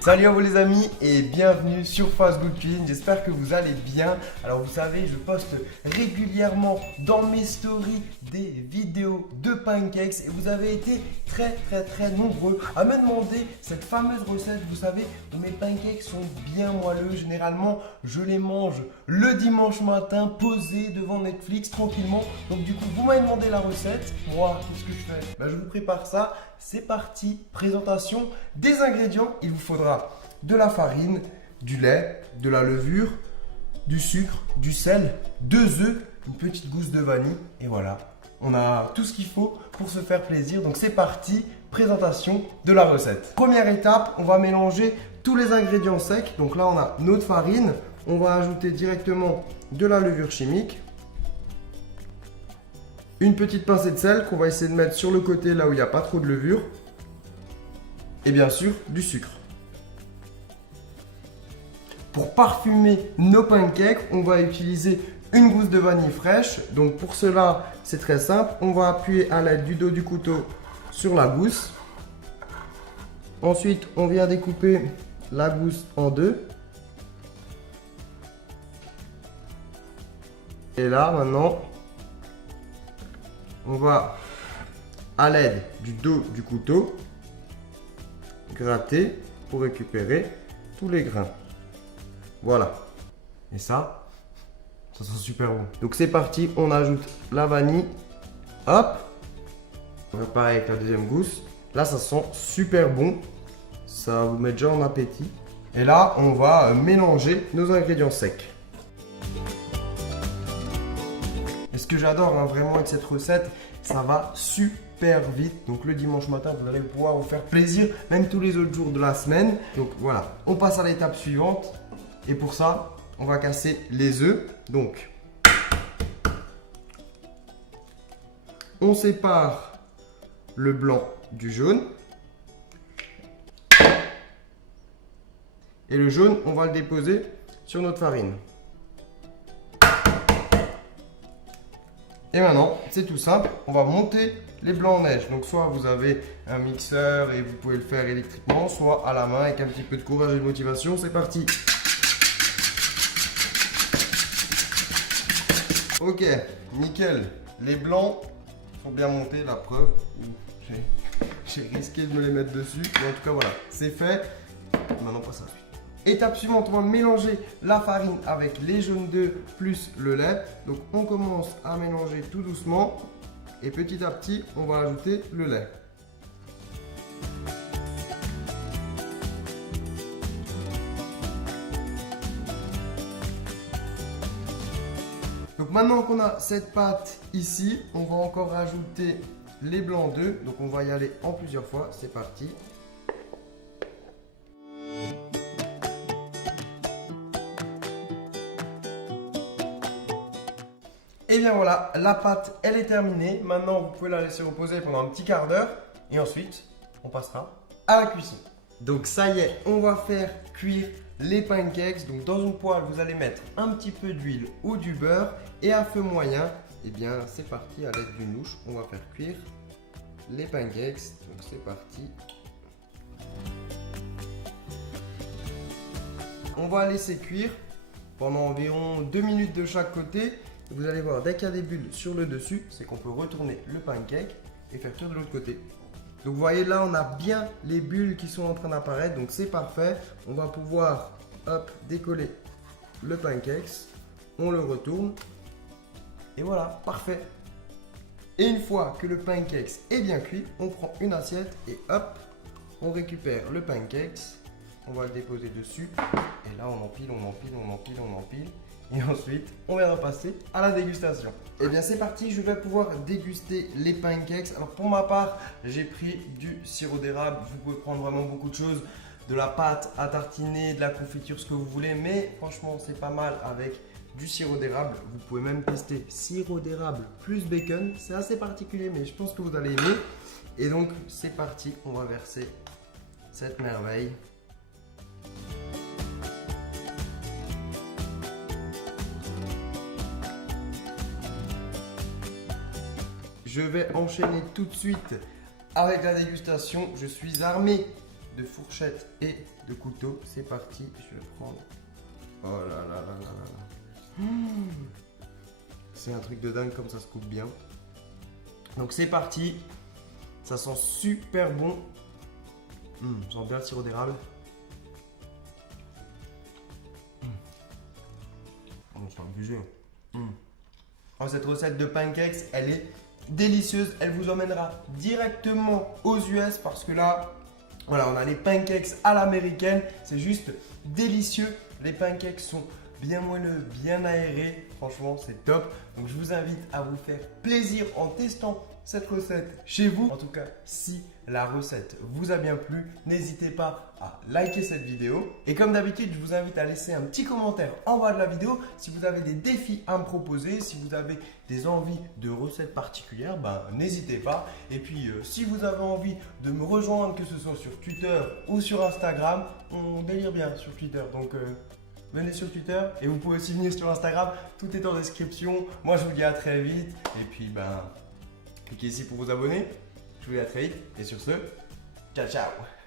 Salut à vous les amis et bienvenue sur Fast Good Cuisine, j'espère que vous allez bien. Alors vous savez, je poste régulièrement dans mes stories des vidéos de pancakes et vous avez été très nombreux à me demander cette fameuse recette. Vous savez, où mes pancakes sont bien moelleux, généralement je les mange le dimanche matin posé devant Netflix tranquillement. Donc du coup vous m'avez demandé la recette, moi qu'est-ce que je fais? Je vous prépare ça, c'est parti, présentation des ingrédients. Il vous faudra de la farine, du lait, de la levure, du sucre, du sel, 2 œufs, une petite gousse de vanille et voilà, on a tout ce qu'il faut pour se faire plaisir. Donc c'est parti, présentation de la recette. Première étape, on va mélanger tous les ingrédients secs. Donc là on a notre farine, on va ajouter directement de la levure chimique, une petite pincée de sel qu'on va essayer de mettre sur le côté là où il n'y a pas trop de levure et bien sûr du sucre. Pour parfumer nos pancakes, on va utiliser une gousse de vanille fraîche. Donc pour cela, c'est très simple. On va appuyer à l'aide du dos du couteau sur la gousse. Ensuite, on vient découper la gousse en deux. Et là, maintenant, on va, à l'aide du dos du couteau, gratter pour récupérer tous les grains. Voilà. Et ça sent super bon. Donc c'est parti, on ajoute la vanille. Hop. On va pareil avec la deuxième gousse. Là, ça sent super bon. Ça vous met déjà en appétit. Et là, on va mélanger nos ingrédients secs. Et ce que j'adore vraiment avec cette recette, ça va super vite. Donc le dimanche matin, vous allez pouvoir vous faire plaisir, même tous les autres jours de la semaine. Donc voilà, on passe à l'étape suivante. Et pour ça, on va casser les œufs. Donc, on sépare le blanc du jaune. Et le jaune, on va le déposer sur notre farine. Et maintenant, c'est tout simple, on va monter les blancs en neige. Donc soit vous avez un mixeur et vous pouvez le faire électriquement, soit à la main avec un petit peu de courage et de motivation. C'est parti! Ok, nickel. Les blancs sont bien montés, la preuve. J'ai risqué de me les mettre dessus. Mais en tout cas, voilà, c'est fait. Maintenant, passe à la suite. Étape suivante, on va mélanger la farine avec les jaunes d'œufs plus le lait. Donc, on commence à mélanger tout doucement. Et petit à petit, on va ajouter le lait. Donc maintenant qu'on a cette pâte ici, on va encore rajouter les blancs d'œufs. Donc on va y aller en plusieurs fois. C'est parti. Et bien voilà, la pâte elle est terminée. Maintenant vous pouvez la laisser reposer pendant un petit quart d'heure. Et ensuite, on passera à la cuisson. Donc ça y est, on va faire cuire les pancakes. Donc dans une poêle, vous allez mettre un petit peu d'huile ou du beurre et à feu moyen, et bien c'est parti, à l'aide d'une louche, on va faire cuire les pancakes. Donc c'est parti. On va laisser cuire pendant environ 2 minutes de chaque côté. Vous allez voir, dès qu'il y a des bulles sur le dessus, c'est qu'on peut retourner le pancake et faire cuire de l'autre côté. Donc vous voyez là, on a bien les bulles qui sont en train d'apparaître, donc c'est parfait. On va pouvoir décoller le pancakes, on le retourne et voilà, parfait. Et une fois que le pancakes est bien cuit, on prend une assiette et hop, on récupère le pancakes, on va le déposer dessus et là on empile. Et ensuite, on va repasser à la dégustation. Et bien c'est parti, je vais pouvoir déguster les pancakes. Alors pour ma part, j'ai pris du sirop d'érable. Vous pouvez prendre vraiment beaucoup de choses, de la pâte à tartiner, de la confiture, ce que vous voulez. Mais franchement, c'est pas mal avec du sirop d'érable. Vous pouvez même tester sirop d'érable plus bacon. C'est assez particulier, mais je pense que vous allez aimer. Et donc c'est parti, on va verser cette merveille. Je vais enchaîner tout de suite avec la dégustation. Je suis armé de fourchette et de couteau. C'est parti, je vais prendre. Oh là là là là là là. C'est un truc de dingue comme ça se coupe bien. Donc c'est parti. Ça sent super bon. J'en bien le sirop d'érable. C'est abusé. Oh, cette recette de pancakes, elle est délicieuse. Elle vous emmènera directement aux US parce que là, voilà, on a les pancakes à l'américaine. C'est juste délicieux. Les pancakes sont bien moelleux, bien aérés. Franchement, c'est top. Donc, je vous invite à vous faire plaisir en testant cette recette chez vous. En tout cas, si la recette vous a bien plu, n'hésitez pas à liker cette vidéo. Et comme d'habitude, je vous invite à laisser un petit commentaire en bas de la vidéo. Si vous avez des défis à me proposer, si vous avez des envies de recettes particulières, n'hésitez pas. Et puis, si vous avez envie de me rejoindre, que ce soit sur Twitter ou sur Instagram, on délire bien sur Twitter. Donc, venez sur Twitter et vous pouvez aussi venir sur Instagram. Tout est en description. Moi, je vous dis à très vite. Et puis, cliquez ici pour vous abonner. Je vous dis à très vite. Et sur ce, ciao, ciao!